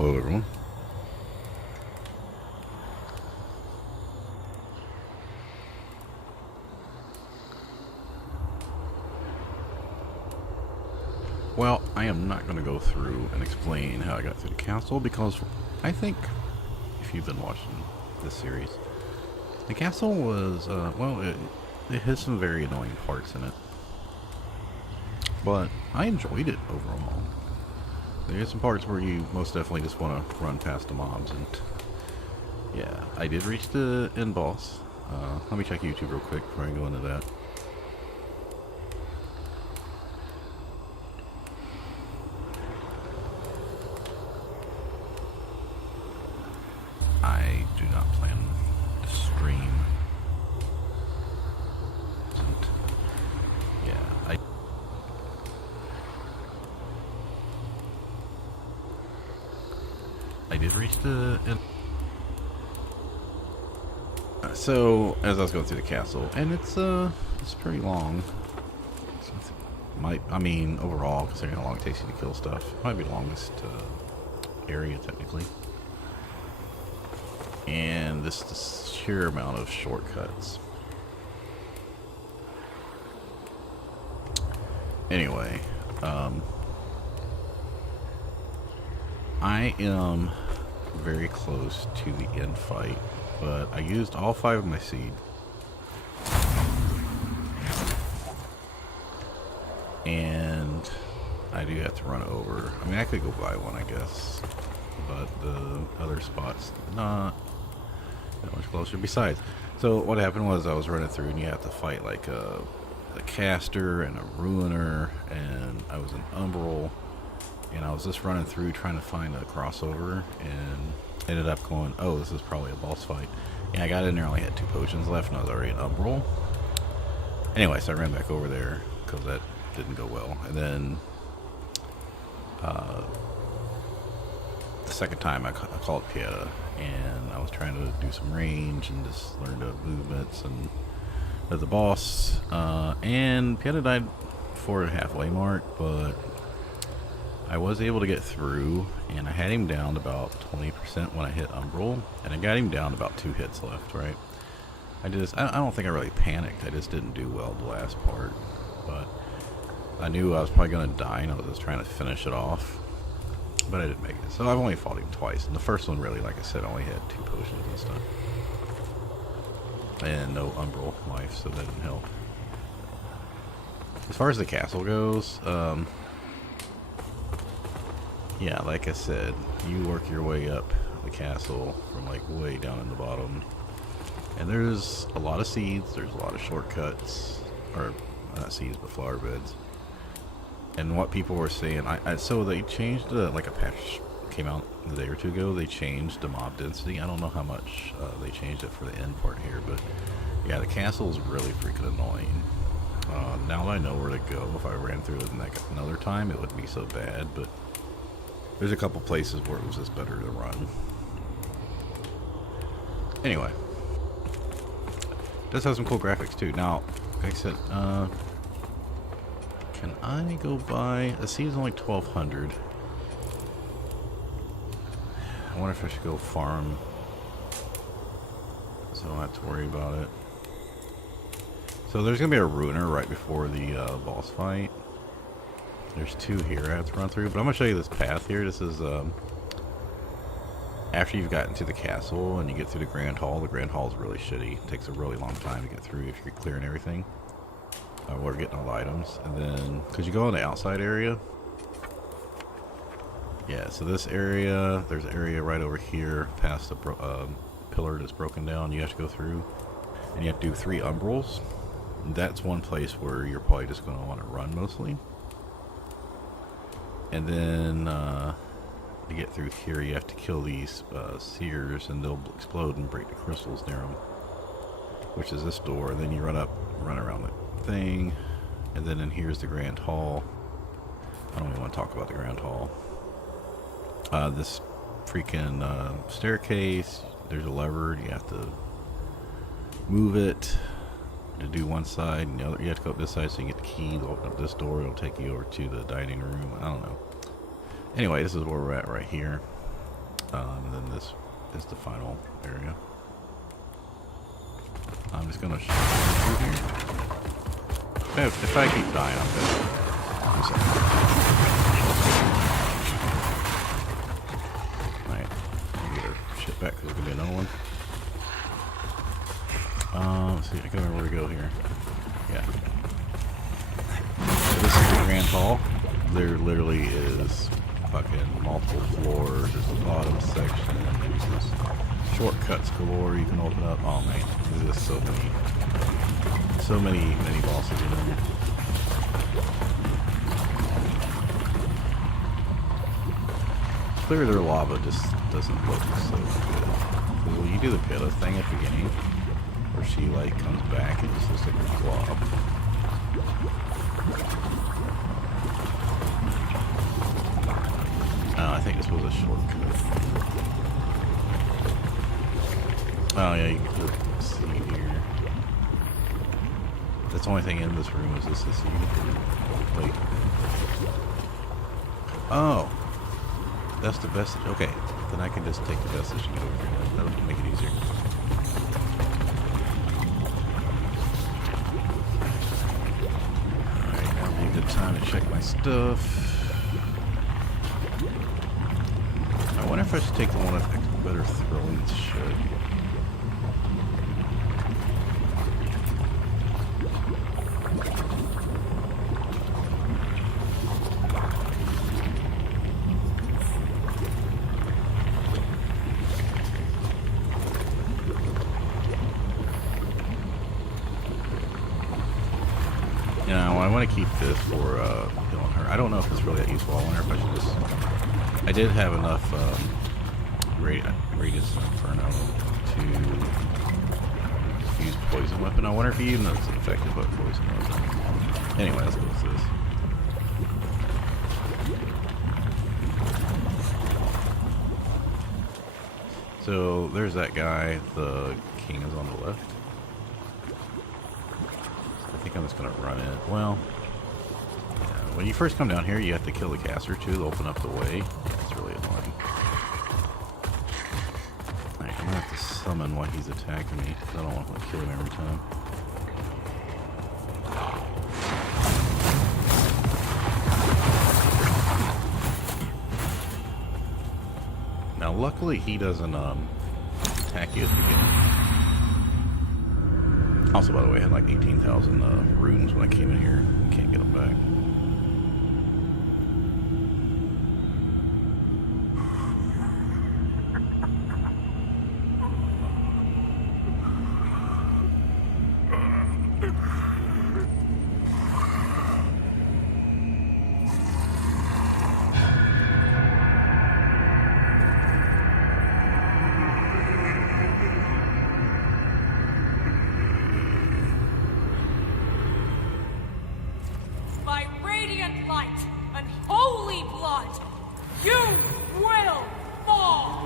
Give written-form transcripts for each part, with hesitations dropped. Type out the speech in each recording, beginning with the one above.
Hello everyone. Well, I am not going to go through and explain how I got through the castle because I think, if you've been watching this series, the castle was, it has some very annoying parts in it. But I enjoyed it overall. There's some parts where you most definitely just want to run past the mobs, and yeah, I did reach the end boss. Let me check YouTube real quick before I go into that. I do not plan to stream. And yeah, I did reach the end. So as I was going through the castle, and it's pretty long. I mean overall, considering how long it takes you to kill stuff, might be the longest area technically. And this the sheer amount of shortcuts. Anyway, I am very close to the end fight, but I used all 5 of my seed. And I do have to run over. I mean, I could go buy one, I guess, but the other spots not that much closer. Besides, so what happened was I was running through, and you have to fight like a caster and a ruiner, and I was an umbral, and I was just running through trying to find a crossover, and ended up going, oh, this is probably a boss fight. And I got in there, I only had 2 potions left, and I was already an umbral. Anyway, so I ran back over there because that didn't go well, and then the second time I called Pieta, and I was trying to do some range and just learn the movements and the boss, and Pieta died before the halfway mark, but I was able to get through, and I had him down to about 20% when I hit Umbral, and I got him down to about 2 hits left, right? I don't think I really panicked, I just didn't do well the last part, but I knew I was probably going to die, and I was just trying to finish it off, but I didn't make it. So I've only fought him twice, and the first one really, like I said, I only had 2 potions and stuff. And no Umbral life, so that didn't help. As far as the castle goes, yeah, like I said, you work your way up the castle from like way down in the bottom. And there's a lot of seeds, there's a lot of shortcuts, or not seeds, but flower beds. And what people were saying, so they changed like a patch came out a day or 2 ago. They changed the mob density. I don't know how much they changed it for the end part here, but yeah, the castle is really freaking annoying. Now that I know where to go, if I ran through it another time, it wouldn't be so bad. But there's a couple places where it was just better to run. Anyway, it does have some cool graphics too. Now, like I said, can I go buy? The seed is only 1,200. I wonder if I should go farm, so I don't have to worry about it. So there's gonna be a ruiner right before the boss fight. There's 2 here I have to run through, but I'm gonna show you this path here. This is after you've gotten to the castle and you get through the Grand Hall. The Grand Hall is really shitty. It takes a really long time to get through if you're clearing everything. Or getting all the items, and then because you go in the outside area, yeah. So this area, there's an area right over here past the pillar that's broken down. You have to go through, and you have to do 3 umbrals. And that's one place where you're probably just going to want to run mostly. And then to get through here, you have to kill these seers, and they'll explode and break the crystals near them, which is this door. And then you run around it thing, and then in here's the Grand Hall. I don't even want to talk about the Grand Hall. This freaking staircase, there's a lever, you have to move it to do one side, and the other, you have to go up this side so you get the key to open up this door. It'll take you over to the dining room. I don't know. Anyway, this is where we're at right here. And then this is the final area. I'm just gonna shoot through here. If I keep dying, I'm gonna. Alright, get our shit back because there's gonna be another one. Let's see, I can remember where to go here. Yeah. So this is the Grand Hall. There literally is fucking multiple floors. There's the bottom section. There's just shortcuts galore you can open up. Oh man, there's just so many bosses in there. Clearly their lava just doesn't look so good. Because when you do the pillow thing at the beginning, where she like comes back and just looks like a blob. Oh, I think this was a shortcut. Oh yeah, you can see here. That's the only thing in this room is this seed. Wait. Oh, that's the vestige. Okay, then I can just take the vestige and get over here. That'll make it easier. Alright, now would be a good time to check my stuff. I wonder if I should take the one with better throwing shit. I want to keep this for killing her. I don't know if it's really that useful. I wonder if I should just... I did have enough Radiance Inferno to use Poison Weapon. I wonder if he even knows it's effective with Poison Weapon. Anyway, let's go with this. So there's that guy. The king is on the left. I think I'm just gonna run it. Well, yeah, when you first come down here, you have to kill the caster too to open up the way. It's really annoying. Alright, I'm gonna have to summon while he's attacking me because I don't want to kill him every time. Now, luckily, he doesn't attack you at the beginning. Also, by the way, I had like 18,000 runes when I came in here. Can't get them back. Light and holy blood, you will fall!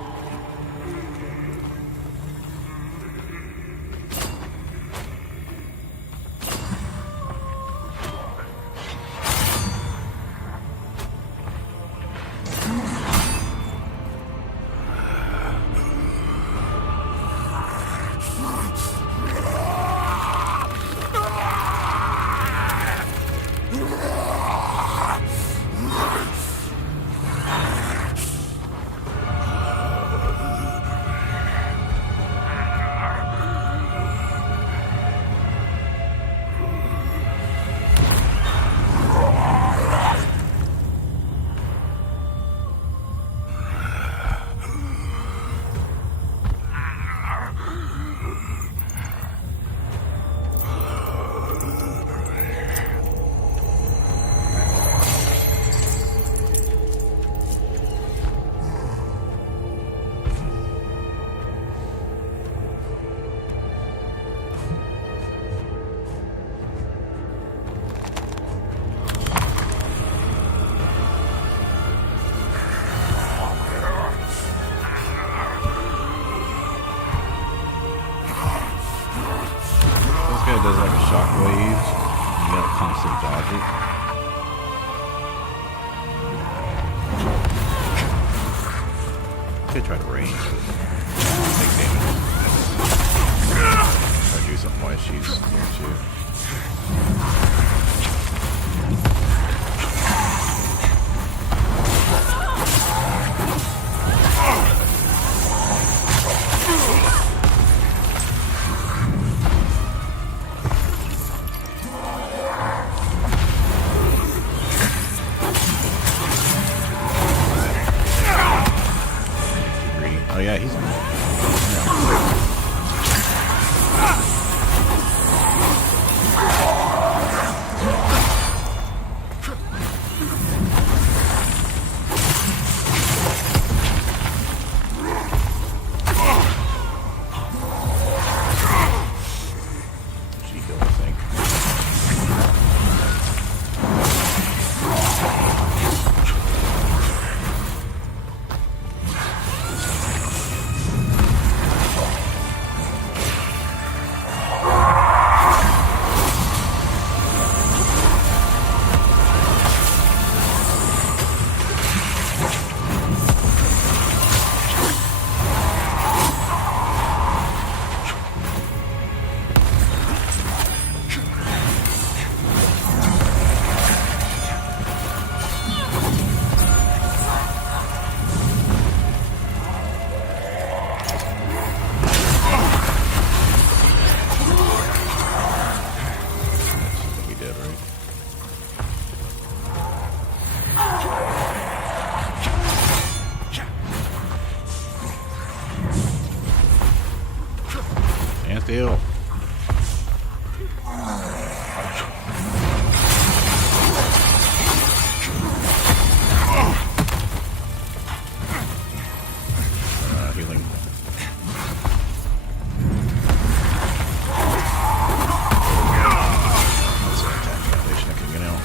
Does like a shockwave, you gotta constantly dodge it. Could try to range, but take damage. Try to do something while she's here too. Oh yeah, he's... She killed, I think. Still. Healing. That's an attack foundation I can get out.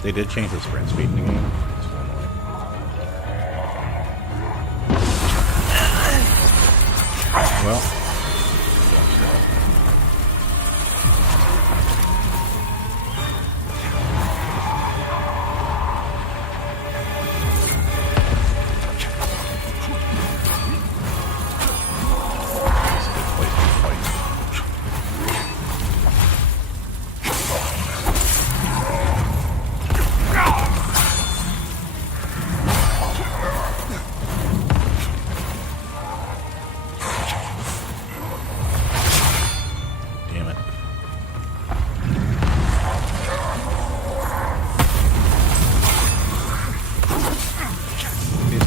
They did change the sprint speed in the game. It's so annoying. Well, it's a good place to fight.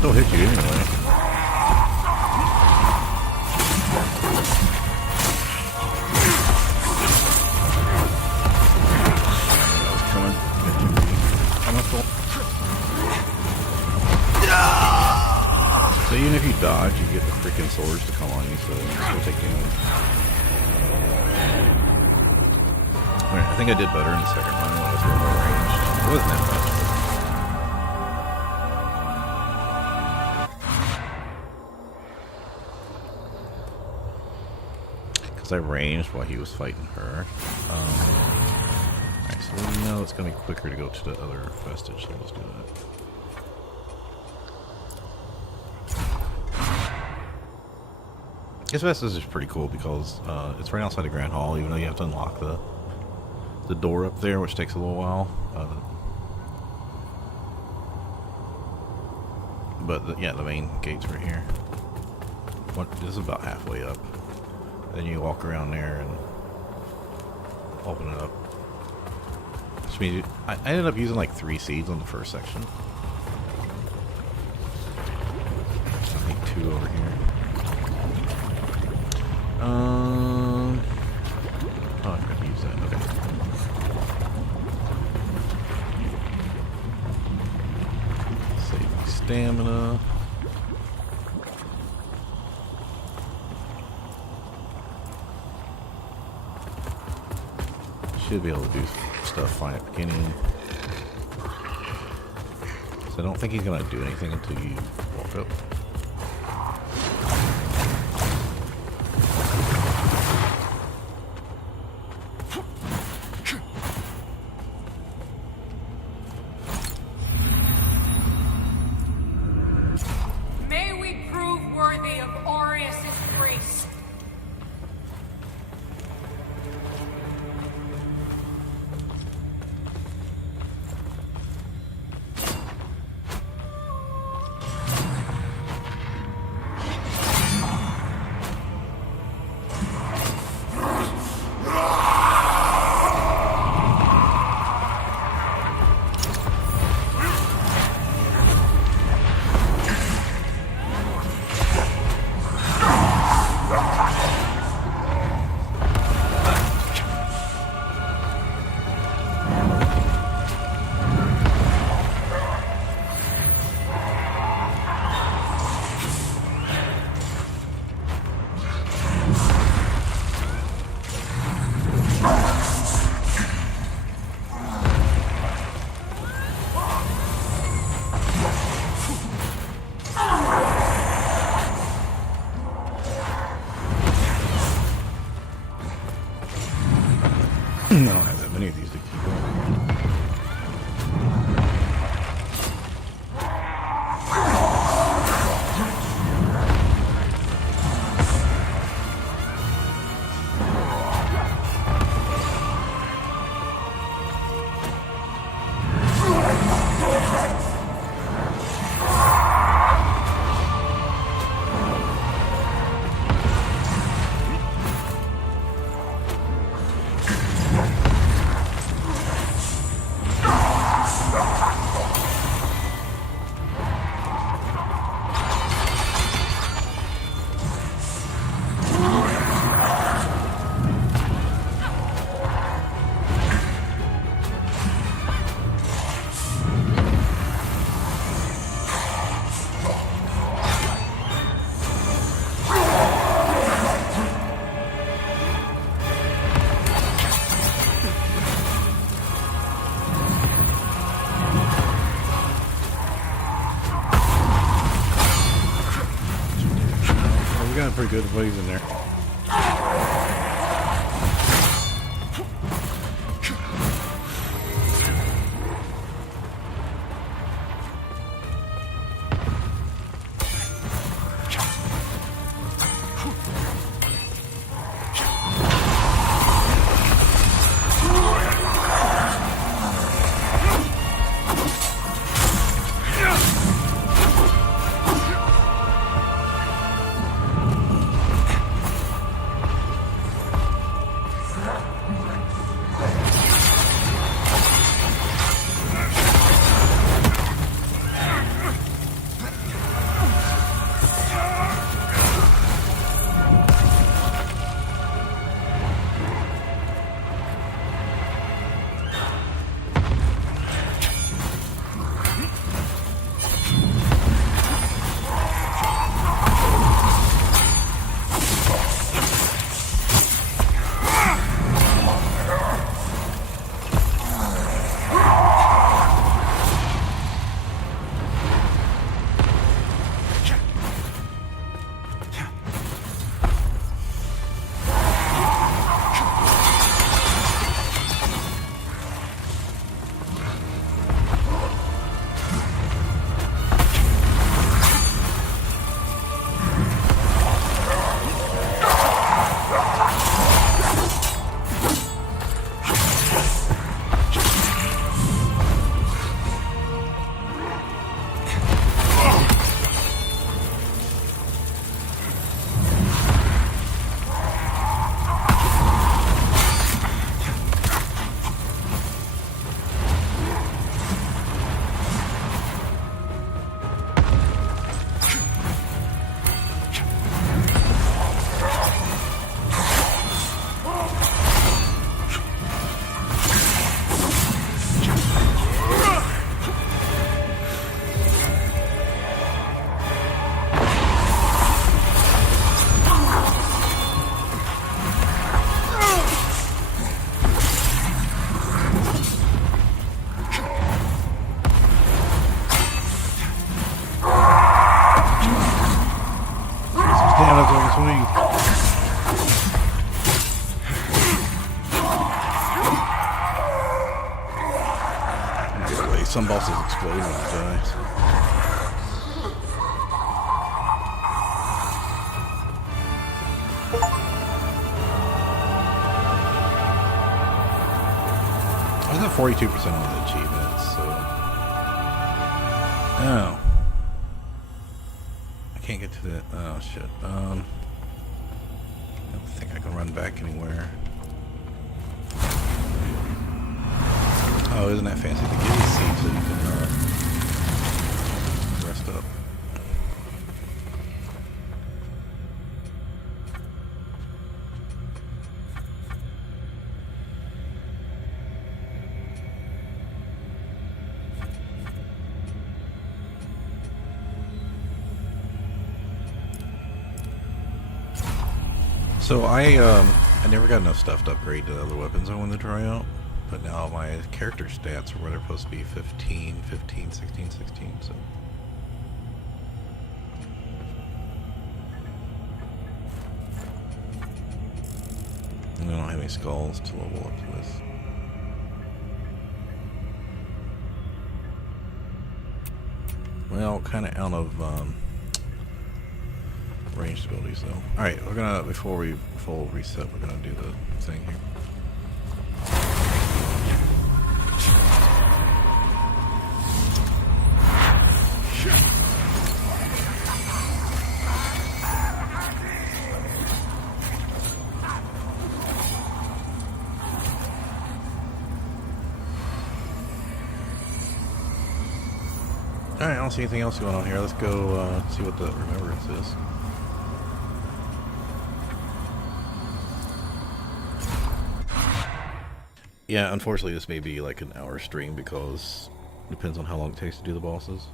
Still hit you anyway. That was coming. So even if you dodge, you get the freaking swords to come on you, so you still take damage. Alright, I think I did better in the second one when I was going more ranged. It wasn't that much. I ranged while he was fighting her. Alright, so we know it's going to be quicker to go to the other vestige, so let's do that. This vestige is pretty cool because it's right outside the Grand Hall, even though you have to unlock the door up there, which takes a little while. But yeah, the main gate's right here. This is about halfway up. Then you walk around there and open it up. Which means I ended up using like 3 seeds on the first section. I think 2 over here. Oh, I could use that. Okay. Save my stamina. should be able to do stuff fine at the beginning. So I don't think he's gonna do anything until you walk up. May we prove worthy of Aureus' grace. I don't have that many of these to keep going. We got pretty good buddies in there. some bosses explode when you die. So. I was at 42% on the achievements, so. Oh. I can't get to the. Oh, shit. I don't think I can run back anywhere. Oh, isn't that fancy? They give you seats so you can rest up. So I never got enough stuff to upgrade the other weapons I wanted to try out. But now my character stats are where they're supposed to be 15, 15, 16, 16, so. And I don't have any skulls to level up with. Well, kind of out of ranged abilities though. Alright, we're gonna, before we full reset, we're gonna do the thing here. Alright, I don't see anything else going on here. Let's go see what the remembrance is. Yeah, unfortunately this may be like an hour stream because it depends on how long it takes to do the bosses.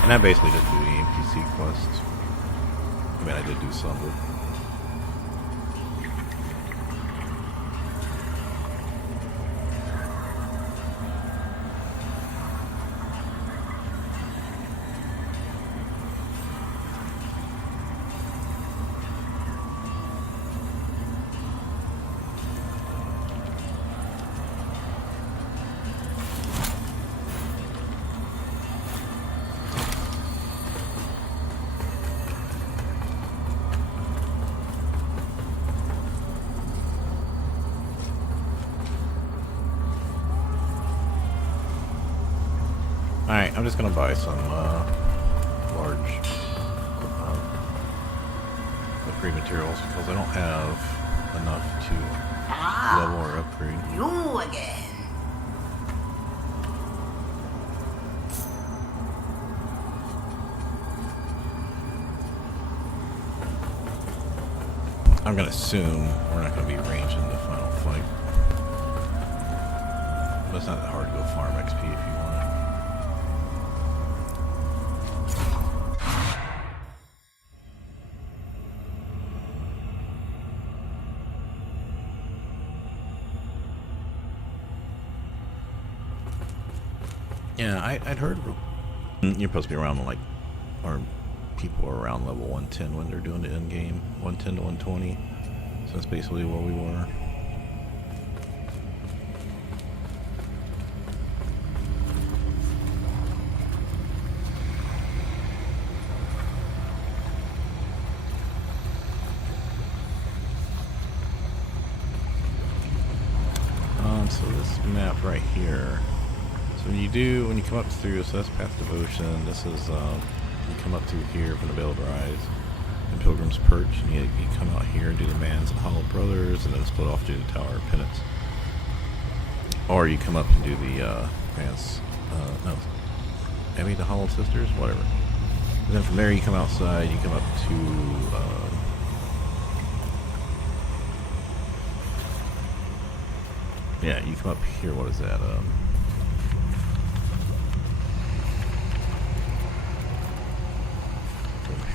And I basically just do the NPC quests. I mean, I did do some, but... Alright, I'm just gonna buy some large upgrade materials because I don't have enough to level or upgrade. You again. I'm gonna assume we're not gonna be ranged in the final fight. But it's not that hard to go farm XP if you want. Yeah, I'd heard you're supposed to be around like, or people are around level 110 when they're doing the end game, 110 to 120. So that's basically where we were. So this map right here. So when you come up through, so that's Path Devotion. This is, you come up through here from the Veiled Rise and Pilgrim's Perch, and you come out here and do the Mans and Hollow Brothers, and then split off to do the Tower of Penance. Or you come up and do the maybe the Hollow Sisters, whatever. And then from there you come outside, you come up to yeah, you come up here, what is that?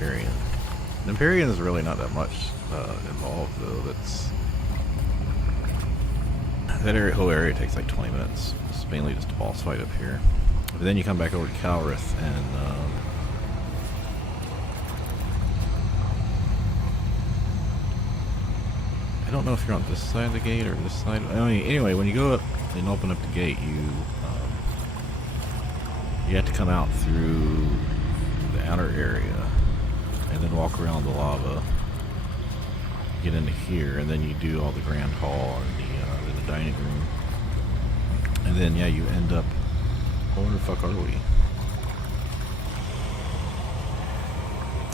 Empyrean. The Empyrean is really not that much involved, though. Whole area takes like 20 minutes. It's mainly just a boss fight up here. But then you come back over to Calrith, and I don't know if you're on this side of the gate or this side. Anyway, when you go up and open up the gate, you have to come out through the outer area and then walk around the lava, get into here, and then you do all the grand hall and the dining room, and then yeah, you end up. Where the fuck are we?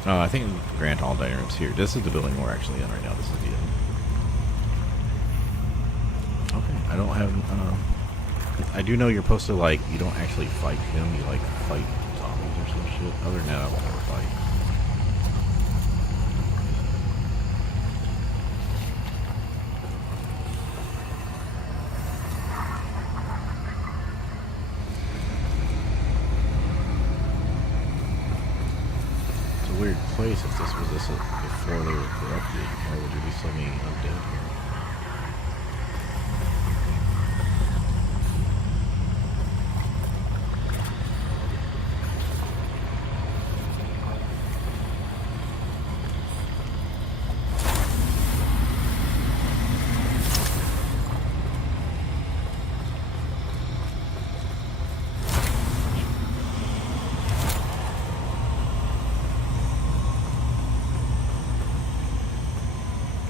I think the grand hall dining room's here. This is the building we're actually in right now. This is the end. Okay, I don't have. I do know you're supposed to, like, you don't actually fight him. You like fight zombies or some shit. Other than that, I won't ever fight. Weird place. If this was before they were corrupted, why would there be so many undead here?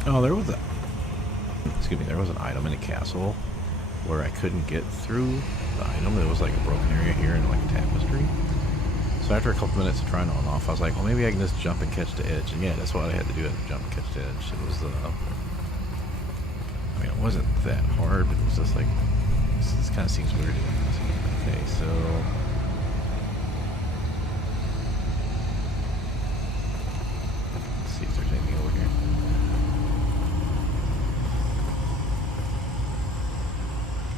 Oh, there was an item in the castle where I couldn't get through the item. It was like a broken area here in like a tapestry. So after a couple minutes of trying on and off, I was like, well, maybe I can just jump and catch the edge. And yeah, that's what I had to do. I had to jump and catch the edge. It was I mean, it wasn't that hard, but it was just like, this kind of seems weird. Okay, so let's see if there's anything over here.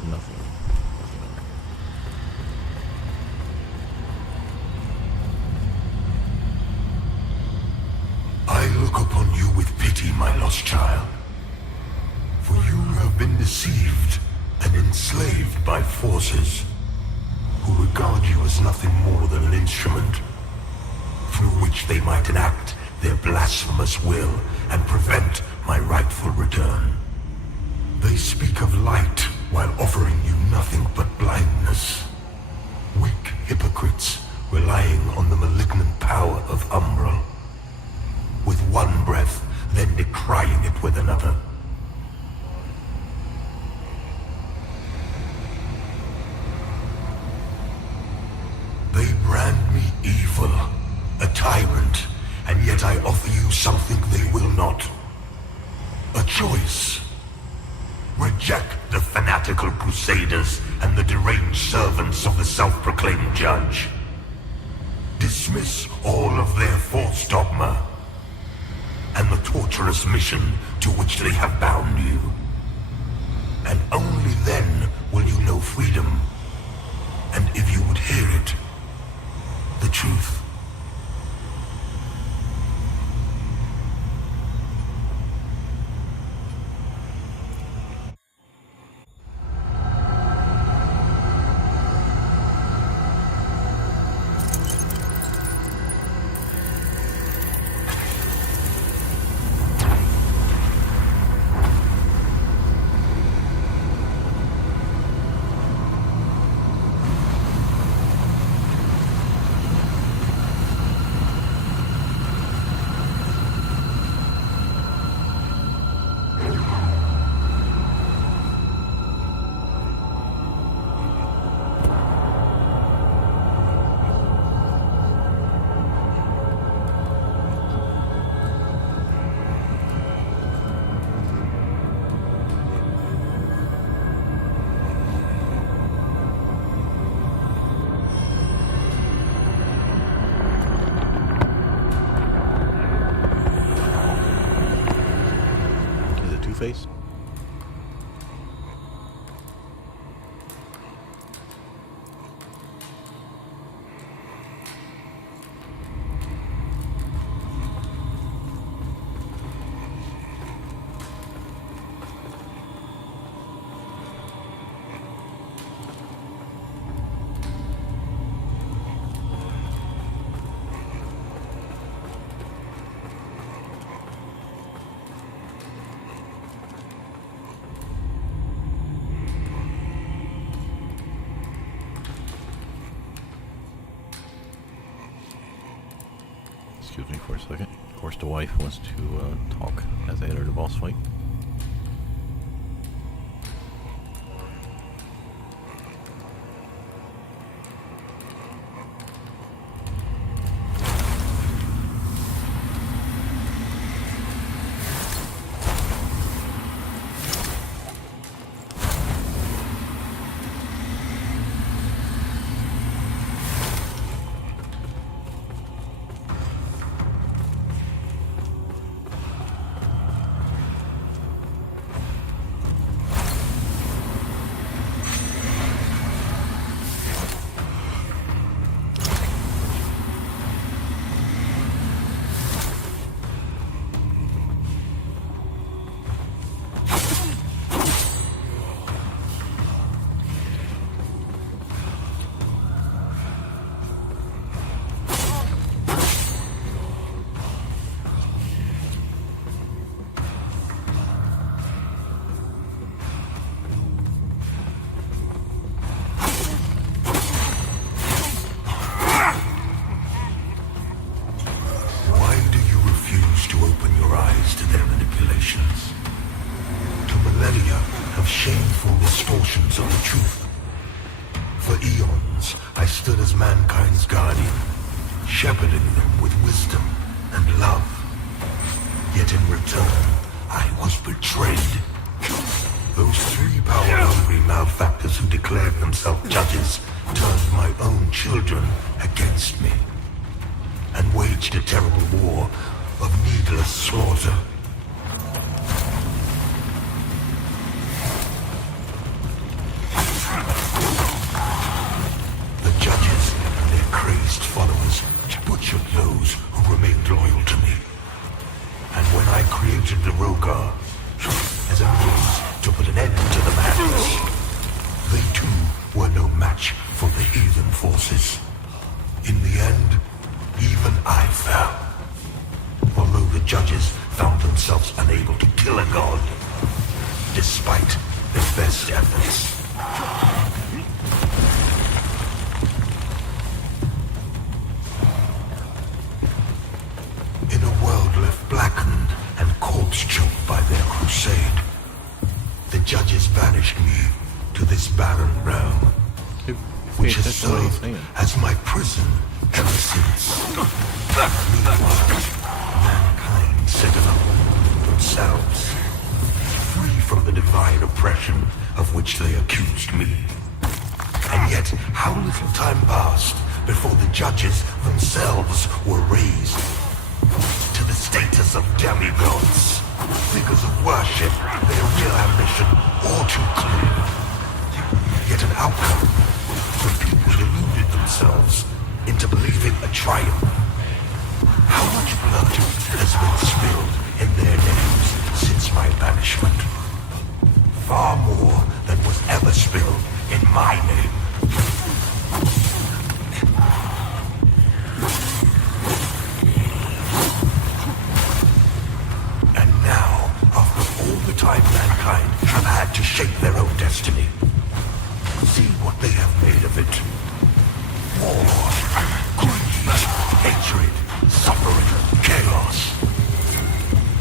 Nothing. Nothing over here. I look upon you with pity, my lost child. For you have been deceived and enslaved by forces who regard you as nothing more than an instrument through which they might enact their blasphemous will and prevent my rightful return. They speak of light while offering you nothing but blindness. Weak hypocrites relying on the malignant power of Umbral. With one breath, then decrying it with another. They brand me evil, a tyrant, and yet I offer you something they will not. A choice. Reject the fanatical crusaders and the deranged servants of the self-proclaimed judge. Dismiss all of their false dogma and the torturous mission to which they have bound you. And only then will you know freedom. And if you would hear it, the truth. Face. for a second. Of course, the wife wants to talk as they enter the boss fight. Distortions of the truth. For eons, I stood as mankind's guardian, shepherding them with wisdom and love. Yet in return, I was betrayed. Those three power-hungry malefactors who declared themselves judges turned my own children against me and waged a terrible war of needless slaughter. Followers butchered those who remained loyal to me. And when I created the Rogar as a means to put an end to the madness, they too were no match for the heathen forces. In the end, even I fell. Although the judges found themselves unable to kill a god, despite their best efforts. Blackened and corpse-choked by their crusade, the judges banished me to this barren realm, which has served as my prison ever since. Meanwhile, mankind set it up themselves, free from the divine oppression of which they accused me. And yet, how little time passed before the judges themselves were raised to the status of demigods, figures of worship, their real ambition all too clear. Yet an outcome, the people deluded themselves into believing a triumph. How much blood has been spilled in their names since my banishment? Far more than was ever spilled in my name. Time mankind have had to shape their own destiny. See what they have made of it. War, greed, hatred, suffering, chaos.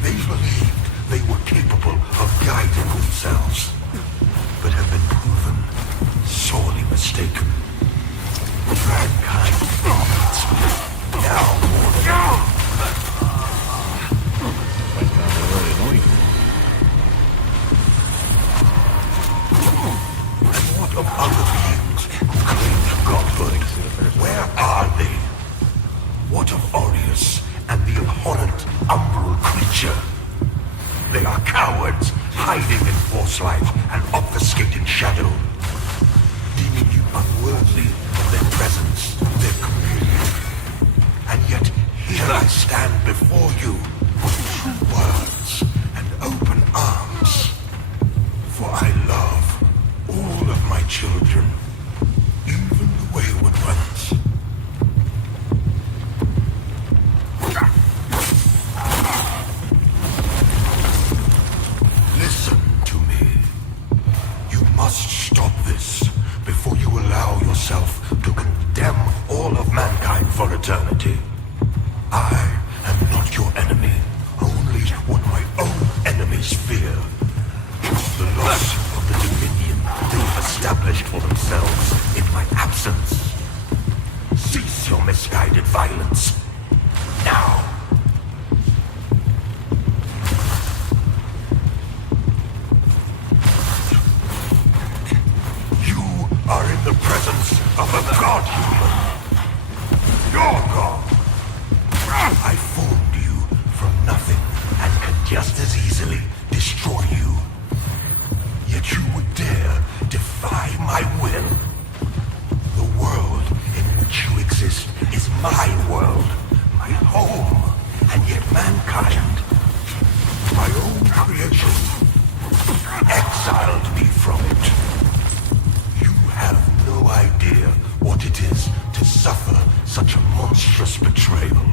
They believed they were capable of guiding themselves, but have been proven sorely mistaken. Mankind needs me now more than ever. Of other beings who claim godhood, where are they? What of Aureus and the abhorrent umbral creature? They are cowards, hiding in false light and obfuscating shadow, deeming you unworthy of their presence, their communion. And yet here I stand before you with true words and open arms, for I love all of my children, even the wayward ones. Listen to me. You must stop this before you allow yourself to condemn all of mankind for eternity. I am Mankind, my own creation, exiled me from it. You have no idea what it is to suffer such a monstrous betrayal,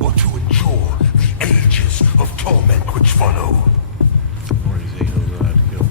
or to endure the ages of torment which follow. Or these angels that I have to kill.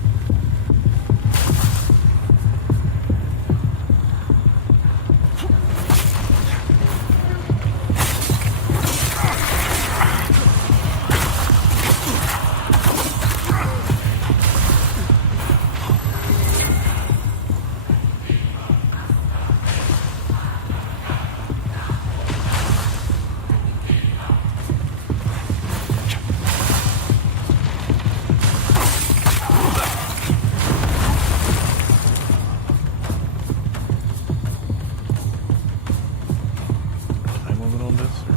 Time limit on this? Or?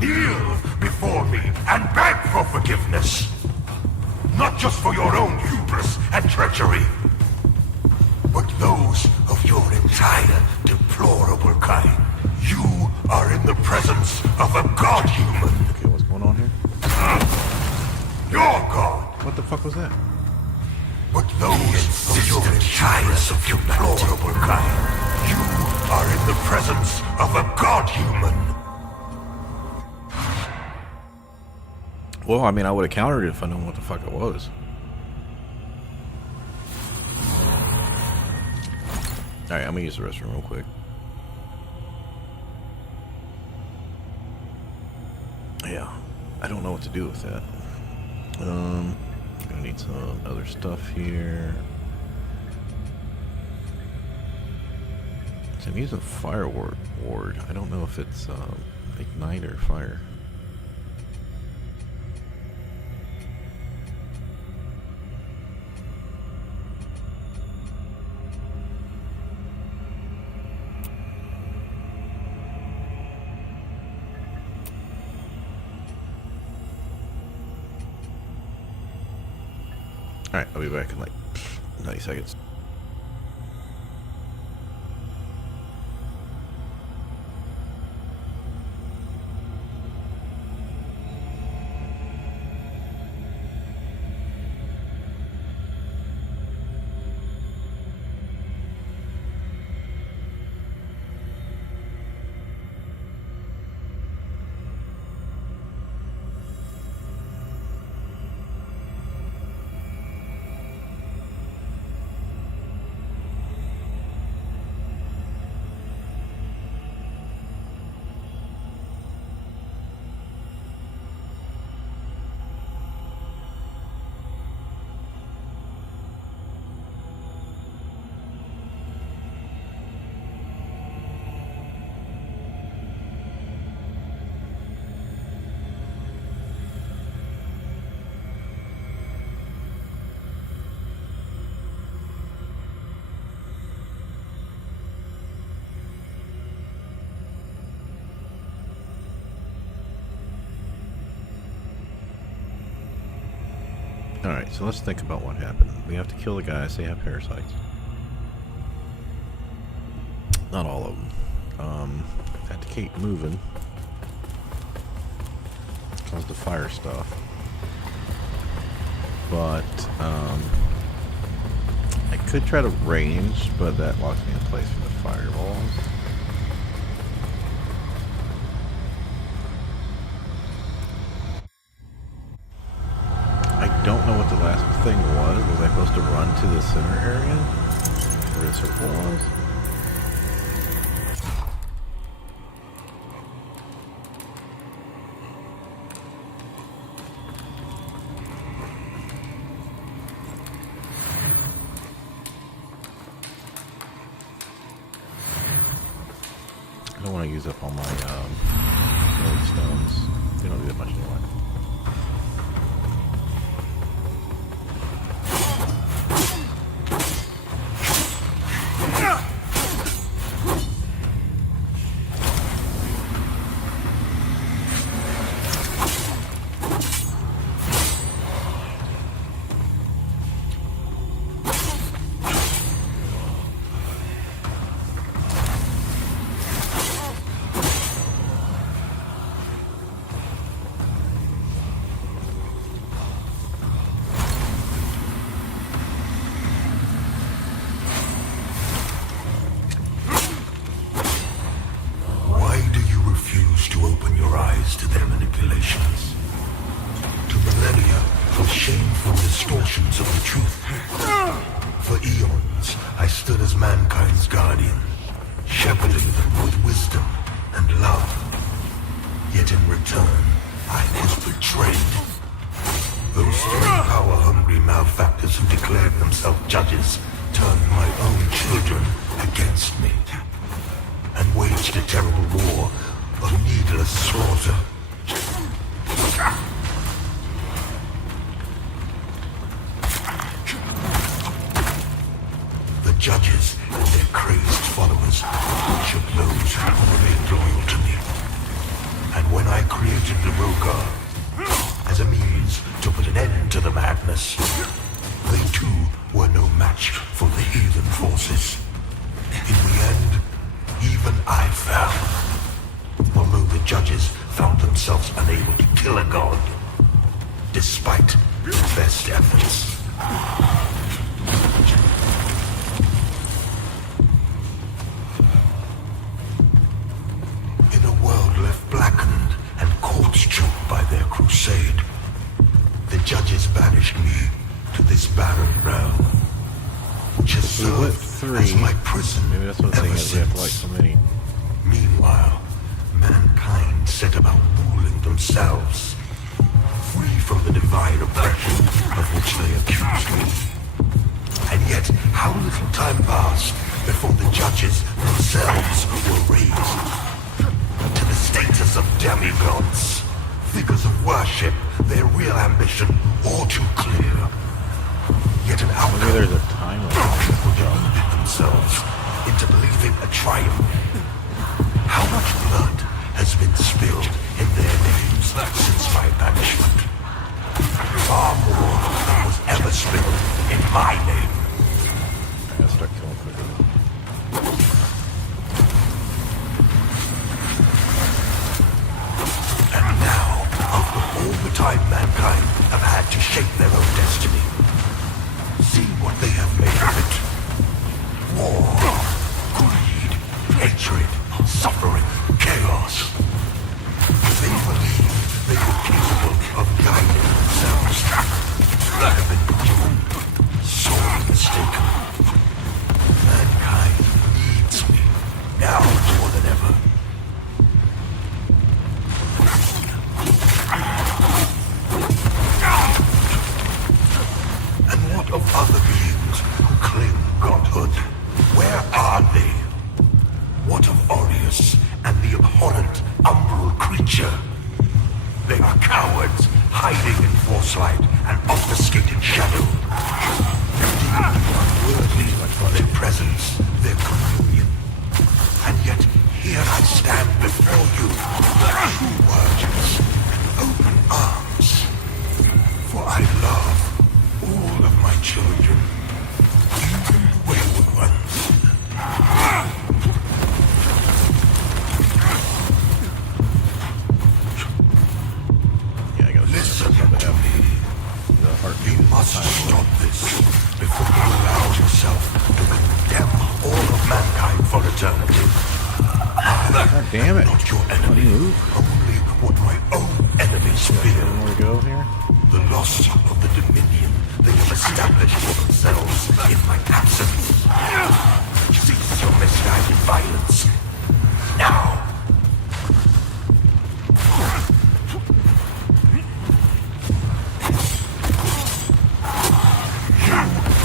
Kneel before me and beg for forgiveness. Not just for your own hubris and treachery, but those of your entire deplorable kind. You are in the presence of a god-human. Okay, what's going on here? Your god. What the fuck was that? But those of your entire deplorable kind. You are in the presence of a god-human. Well, I mean, I would have countered it if I knew what the fuck it was. Alright, I'm gonna use the restroom real quick. Yeah, I don't know what to do with that. Gonna need some other stuff here. So I'm using fire ward. I don't know if it's ignite or fire. Alright, I'll be back in like 90 seconds. Alright, so let's think about what happened. We have to kill the guys, they have parasites. Not all of them. Had to keep moving. Cause the fire stuff. But, I could try to range, but that locks me in place for the fireballs. I don't know what the last thing was. Was I supposed to run to the center area? Where the circle was? I don't want to use up all my stones. They don't do that much anyway. portions of the truth. For eons, I stood as mankind's guardian, shepherding them with wisdom and love. Yet in return, I was betrayed. Those three power-hungry malefactors who declared themselves judges turned my own children against me and waged a terrible war of needless slaughter. The judges and their crazed followers butchered those who remained loyal to me. And when I created the Rogar as a means to put an end to the madness, they too were no match for the heathen forces. In the end, even I fell. Although the judges found themselves unable to kill a god, despite their best efforts. In a world left blackened and corpse-choked by their crusade, the judges banished me to this barren realm, which has served as my prison. Maybe that's what the thing ever is. We have to since. like so many. Meanwhile, mankind set about ruling themselves, free from the divine oppression of which they accused me. And yet, how little time passed before the judges themselves were raised to the status of demigods, figures of worship, their real ambition all too clear. Yet an outcome Maybe there's a time people limit. deluded themselves into believing a triumph. How much blood has been spilled in their names since my banishment? Far more than was ever spilled in my name. I gotta start killing quicker. And now, after all the time mankind have had to shape their own destiny, see what they have made of it. War, greed, hatred, suffering, chaos. They believed they were capable of guiding themselves. They have been proven sorely mistaken. Mankind needs me, now more than ever. And what of other beings who claim godhood? Where are they? What of Aureus and the abhorrent umbral creature? They are cowards, hiding in foresight and obfuscated shadow. Deemed unworthy for their presence, their communion. And yet, here I stand before you, true virgins and open arms. For I love all of my children, even the wayward ones. Yeah, I gotta Listen start to me. the heartbeat. You must stop this before you allow yourself to condemn all of mankind for eternity. God damn it. Not your How do enemy, you move? only what my own enemies fear. One more to go here. The loss of the dominion they have established for themselves in my absence. Cease your misguided violence. Now! You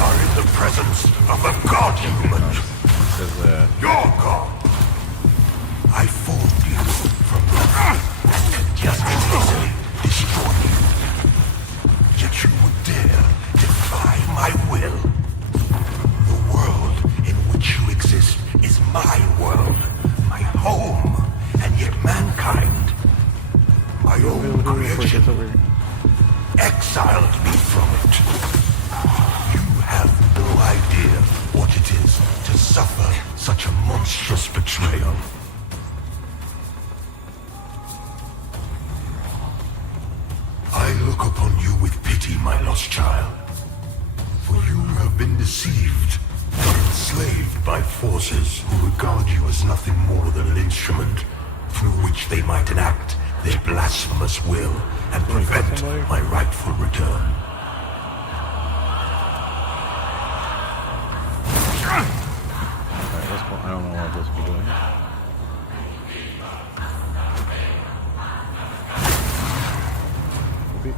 are in the presence of a god-human. Says that. Your god. I formed you from nothing and can just as easily destroy you. Yet you would dare defy my will. The world in which you exist is my world, my home, and yet mankind, my own creation, exiled me from it. You have no idea what it is to suffer such a monstrous betrayal. I look upon you with pity, my lost child. For you have been deceived and enslaved by forces who regard you as nothing more than an instrument through which they might enact their blasphemous will and prevent my rightful return. supposed to be doing. Whoopee.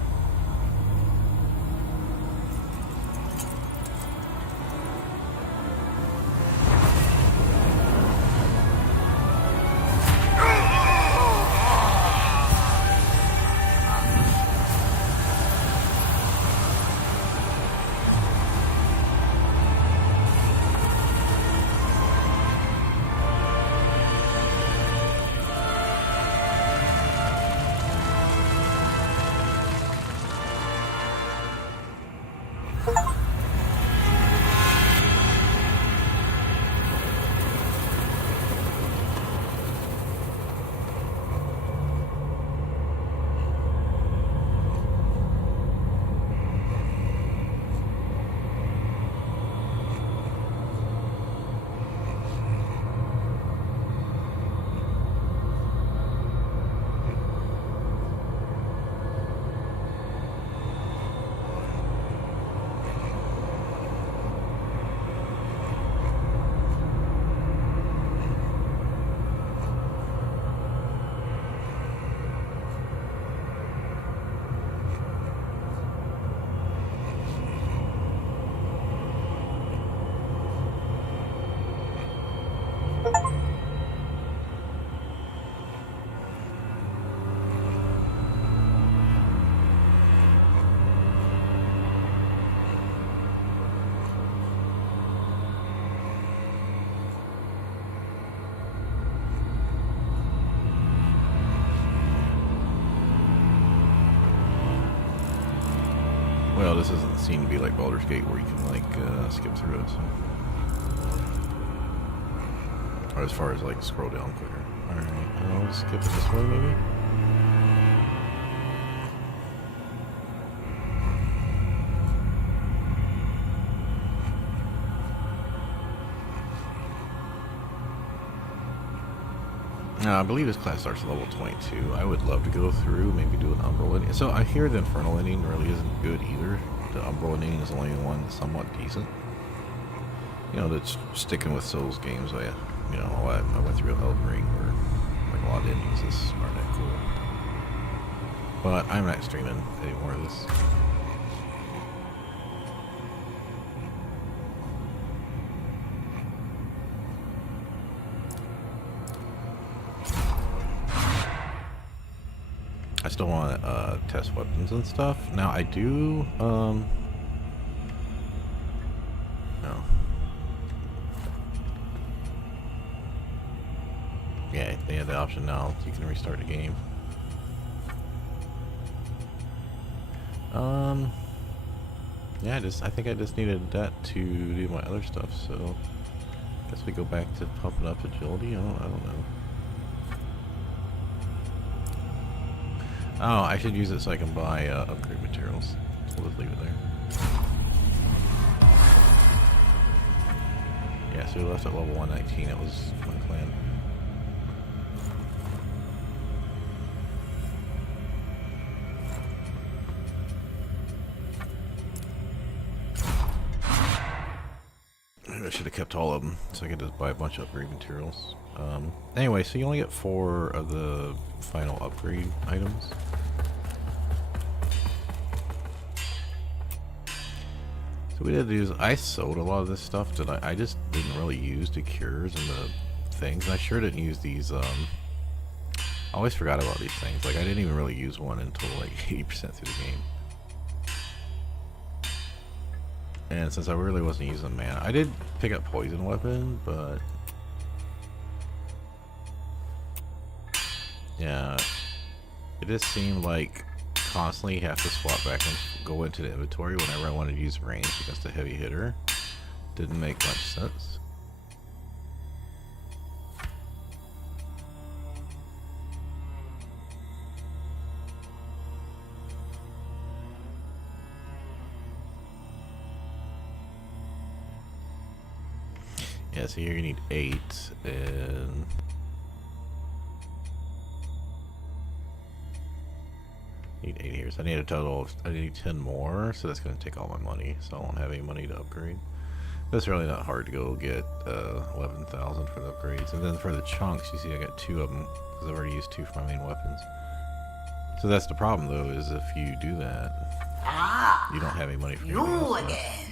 Well, this doesn't seem to be like Baldur's Gate where you can like skip through it. So. Or as far as like scroll down quicker. Alright, I'll skip it this way maybe. I believe this class starts at level 22. I would love to go through, maybe do an Umbral ending. So I hear the Infernal ending really isn't good either. The Umbral ending is the only one that's somewhat decent. You know, that's sticking with Souls games. I went through Elden Ring where like a lot of endings just aren't that cool. But I'm not streaming any more of this. I still want to test weapons and stuff. Now I do, no. Yeah, they have the option now. You can restart the game. Yeah, I think I just needed that to do my other stuff. So, I guess we go back to pumping up agility. I don't know. Oh, I should use it so I can buy upgrade materials. So we'll just leave it there. Yeah, so we left at level 119. That was my plan. Maybe I should have kept all of them so I could just buy a bunch of upgrade materials. Anyway, so you only get 4 of the final upgrade items. So what we did is I sold a lot of this stuff that I just didn't really use the cures and the things. And I sure didn't use these, I always forgot about these things. Like I didn't even really use one until like 80% through the game. And since I really wasn't using mana, I did pick up poison weapon, but yeah, it just seemed like constantly have to swap back and go into the inventory whenever I wanted to use range against a heavy hitter. Didn't make much sense. Yeah, so here you need 8 and need 8 here. So I need a total of, I need 10 more, so that's going to take all my money, so I won't have any money to upgrade. It's really not hard to go get 11,000 for the upgrades. And then for the chunks, you see I got 2 of them because I've already used 2 for my main weapons. So that's the problem though, is if you do that, you don't have any money for anything else left.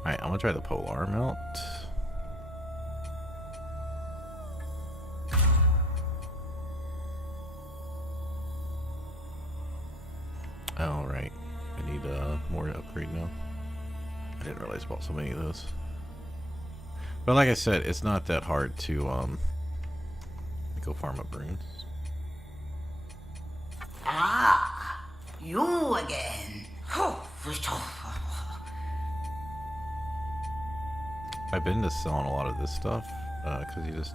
Alright, I'm gonna try the polar melt. Alright, I need more to upgrade now. I didn't realize I bought so many of those. But like I said, it's not that hard to go farm up runes. Ah, you again. I've been just selling a lot of this stuff because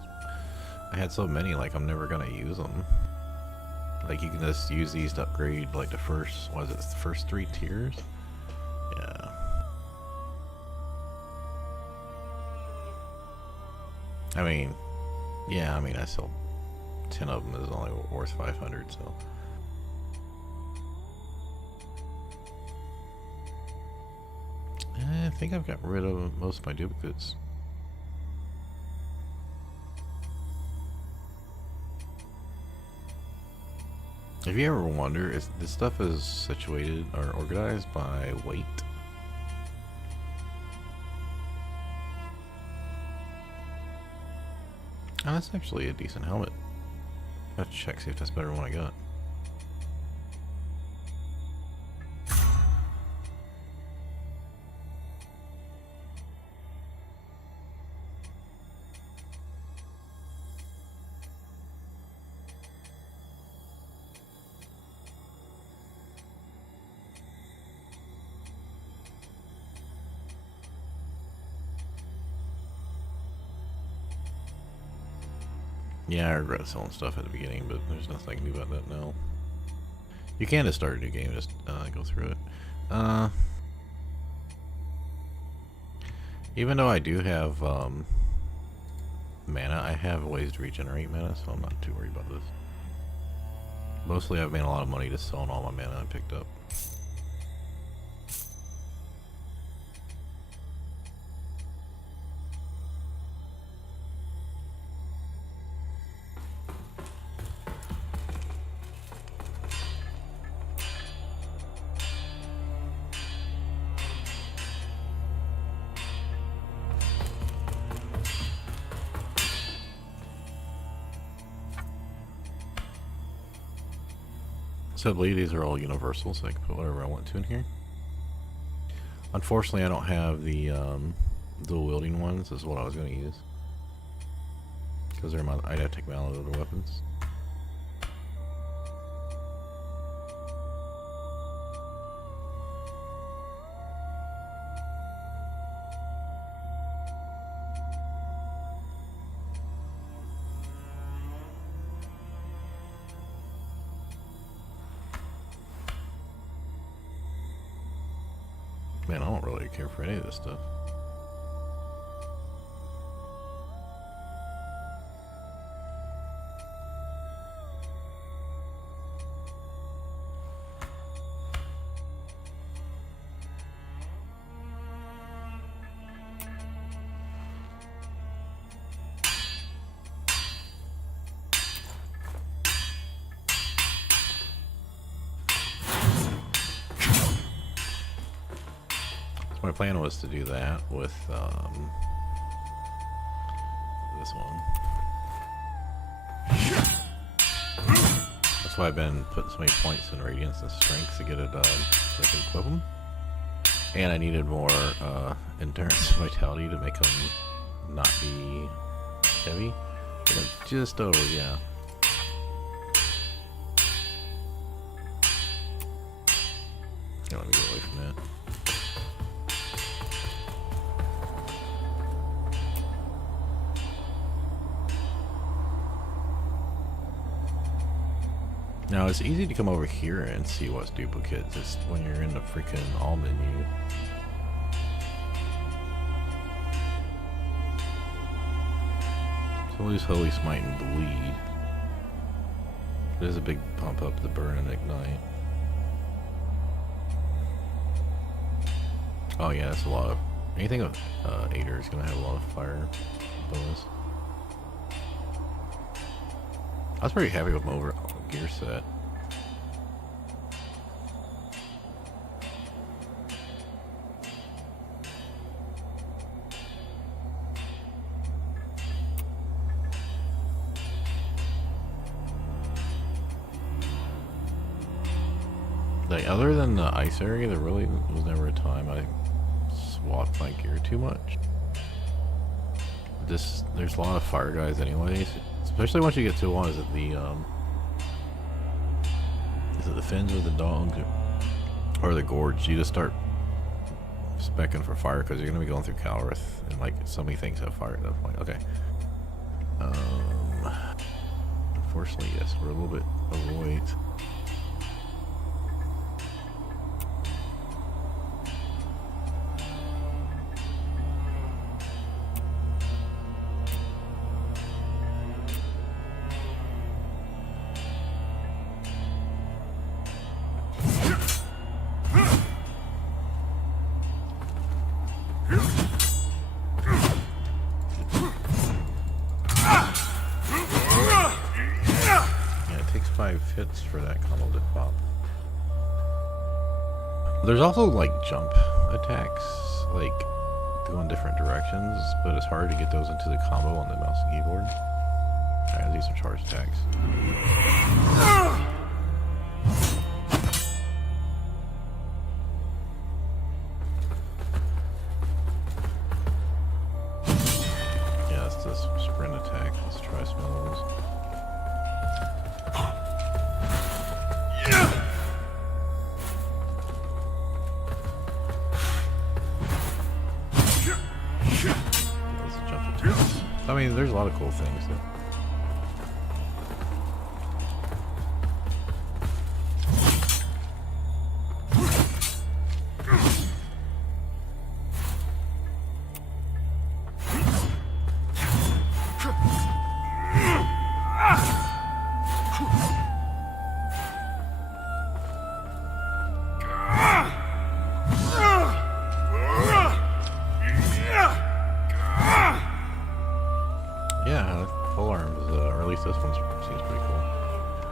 I had so many, like I'm never gonna use them. Like you can just use these to upgrade like the first, what is it, the first 3 tiers? Yeah. I mean, yeah, I mean I sold 10 of them is only worth 500, so. I think I've got rid of most of my duplicates. If you ever wonder, if this stuff is situated or organized by weight. Oh, that's actually a decent helmet. I have to check, see if that's better than what I got. Yeah, I regret selling stuff at the beginning, but there's nothing I can do about that now. You can just start a new game, just go through it. Even though I do have mana, I have ways to regenerate mana, so I'm not too worried about this. Mostly I've made a lot of money just selling all my mana I picked up. So I believe these are all universal, so I can put whatever I want to in here. Unfortunately, I don't have the dual wielding ones. This is what I was going to use, because I'd have to take them out of other weapons. Man, I don't really care for any of this stuff. My plan was to do that with this one. That's why I've been putting so many points in Radiance and Strength to get it so I can equip them. And I needed more Endurance and Vitality to make them not be heavy. But just over, yeah. Let me get away from that. Now it's easy to come over here and see what's duplicate just when you're in the freaking all menu. So We'll use Holy Smite and Bleed. There's a big pump up the burn and ignite. Oh yeah, that's a lot of... Anything with Aider is going to have a lot of fire bonus. I was pretty happy with my overall gear set. Like, other than the ice area, there really was never a time I swapped my gear too much. There's a lot of fire guys anyways, especially once you get to one. Is it the fins or the dogs or the gorge? You just start specking for fire because you're gonna be going through Calrith, and like so many things have fire at that point. Okay. Unfortunately, yes, we're a little bit overweight. Hits for that combo to pop. There's also like jump attacks, like go in different directions, but it's hard to get those into the combo on the mouse and keyboard. Alright, these are charge attacks. Yeah, it's this sprint attack. Let's try some of those. I mean, there's a lot of cool things though.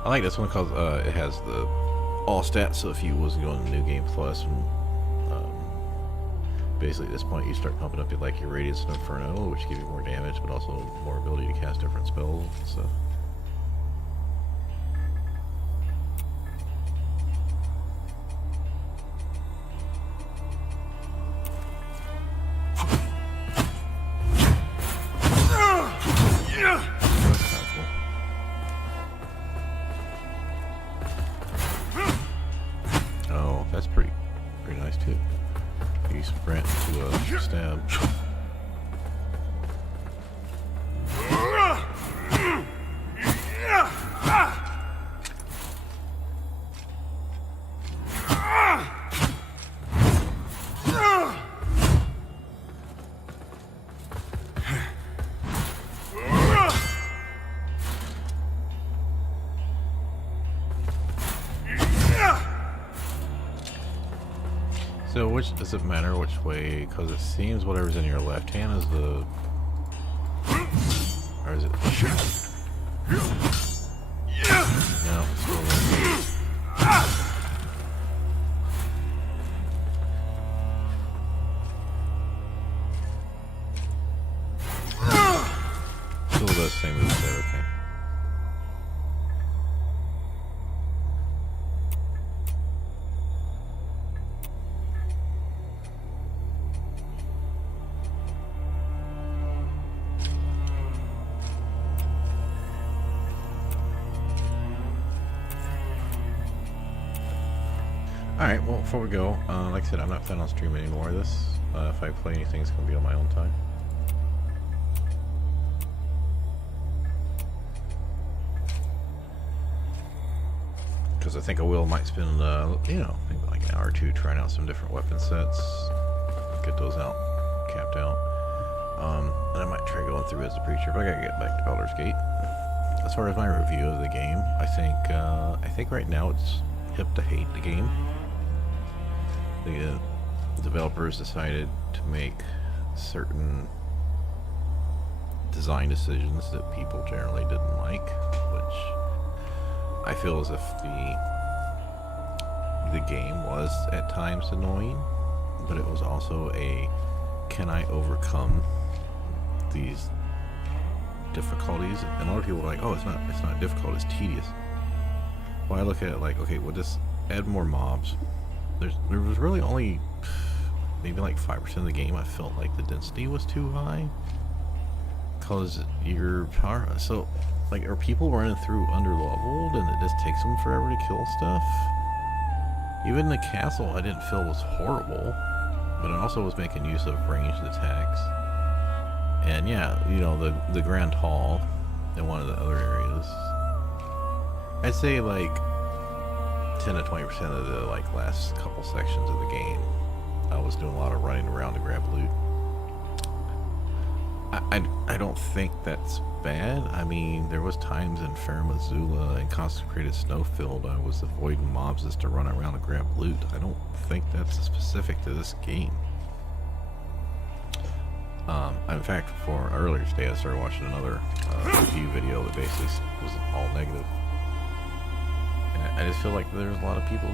I like this one because it has the all stats, so if you was going to New Game Plus, and basically at this point you start pumping up your Radiance and Inferno, which give you more damage, but also more ability to cast different spells and stuff. That's pretty nice too. You sprint to a stab. So which does it matter which way? Because it seems whatever's in your left hand is the, or is it? No, it's still the same as there. Okay. Alright, well, before we go, like I said, I'm not planning on streaming any more of this. If I play anything, it's going to be on my own time. Because I think I might spend, you know, maybe like an hour or two trying out some different weapon sets. Get those out, capped out. And I might try going through as a preacher, but I gotta get back to Baldur's Gate. As far as my review of the game, I think right now it's hip to hate the game. The developers decided to make certain design decisions that people generally didn't like, which I feel as if the game was at times annoying, but it was also a, can I overcome these difficulties? And a lot of people are like, oh, it's not difficult, it's tedious. Well, I look at it like, okay, we'll just add more mobs. There was really only maybe like 5% of the game I felt like the density was too high, because your power, so like, are people running through under-leveled and it just takes them forever to kill stuff? Even the castle I didn't feel was horrible, but it also was making use of ranged attacks. And yeah, you know, the Grand Hall in one of the other areas, I'd say like 10 to 20% of the like last couple sections of the game, I was doing a lot of running around to grab loot. I don't think that's bad. I mean, there was times in Fair Missoula and Consecrated Snowfield I was avoiding mobs just to run around and grab loot. I don't think that's specific to this game. In fact, for earlier today, I started watching another review video that basically was all negative. And I just feel like there's a lot of people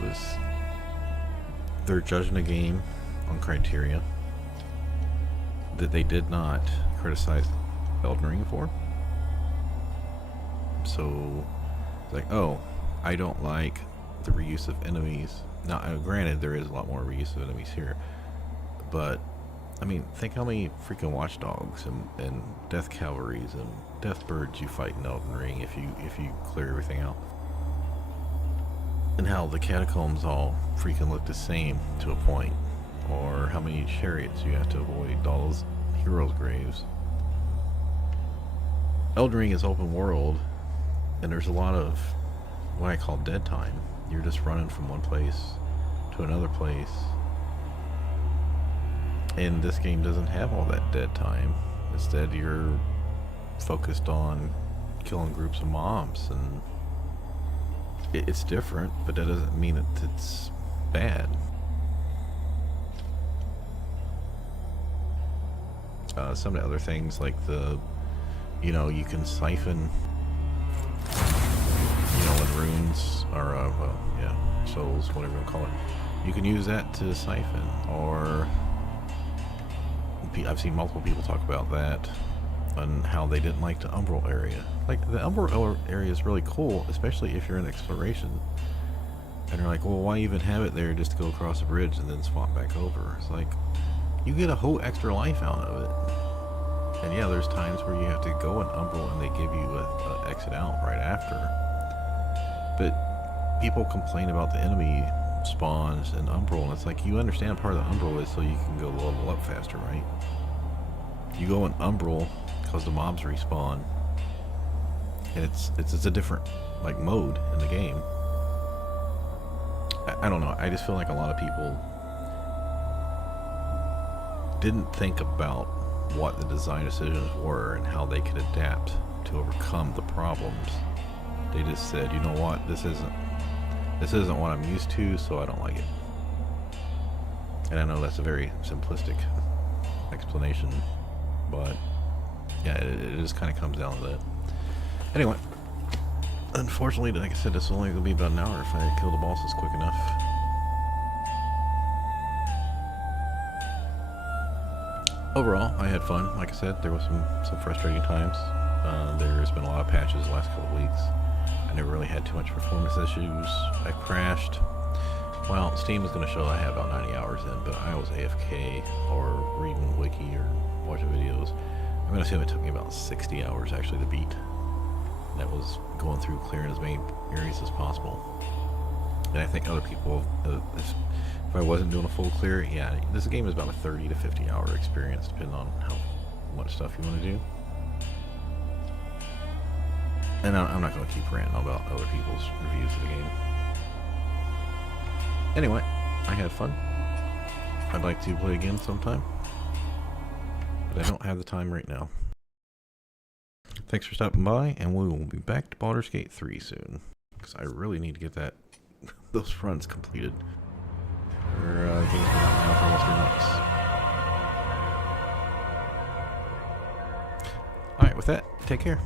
they're judging a game on criteria that they did not criticize Elden Ring for. So it's like, oh, I don't like the reuse of enemies. Now, granted, there is a lot more reuse of enemies here, but I mean, think how many freaking watchdogs and death cavalries and death birds you fight in Elden Ring if you clear everything out, and how the catacombs all freaking look the same to a point, or how many chariots you have to avoid, all those heroes' graves. Elden Ring is open world, and there's a lot of what I call dead time. You're just running from one place to another place. And this game doesn't have all that dead time. Instead, you're focused on killing groups of mobs, and it's different, but that doesn't mean that it's bad. Some of the other things, like you can siphon, when runes are, souls, whatever you want to call it, you can use that to siphon, or I've seen multiple people talk about that, and how they didn't like the Umbral area. Like, the Umbral area is really cool, especially if you're in exploration. And they're like, well, why even have it there just to go across the bridge and then swap back over? It's like, you get a whole extra life out of it. And yeah, there's times where you have to go in Umbral and they give you a exit out right after. But people complain about the enemy spawns in Umbral, and it's like, you understand part of the Umbral is so you can go level up faster, right? You go in Umbral because the mobs respawn, and it's a different like mode in the game. I don't know, I just feel like a lot of people didn't think about what the design decisions were and how they could adapt to overcome the problems. They just said, you know what, this isn't what I'm used to, so I don't like it. And I know that's a very simplistic explanation, but yeah, it just kind of comes down to that. Anyway, unfortunately, like I said, this is only going to be about an hour if I kill the bosses quick enough. Overall, I had fun. Like I said, there was some frustrating times. There's been a lot of patches the last couple of weeks. I never really had too much performance issues. I crashed. Well, Steam is going to show I have about 90 hours in, but I was AFK or reading wiki or watching videos. I'm going to assume it took me about 60 hours actually to beat. And that was going through clearing as many areas as possible. And I think other people, if I wasn't doing a full clear, yeah, this game is about a 30 to 50 hour experience, depending on how much stuff you want to do. And I'm not going to keep ranting about other people's reviews of the game. Anyway, I had fun. I'd like to play again sometime. but I don't have the time right now. Thanks for stopping by, and we will be back to Baldur's Gate 3 soon, because I really need to get those runs completed. Game's been out now for almost 3 months. Alright, with that, take care.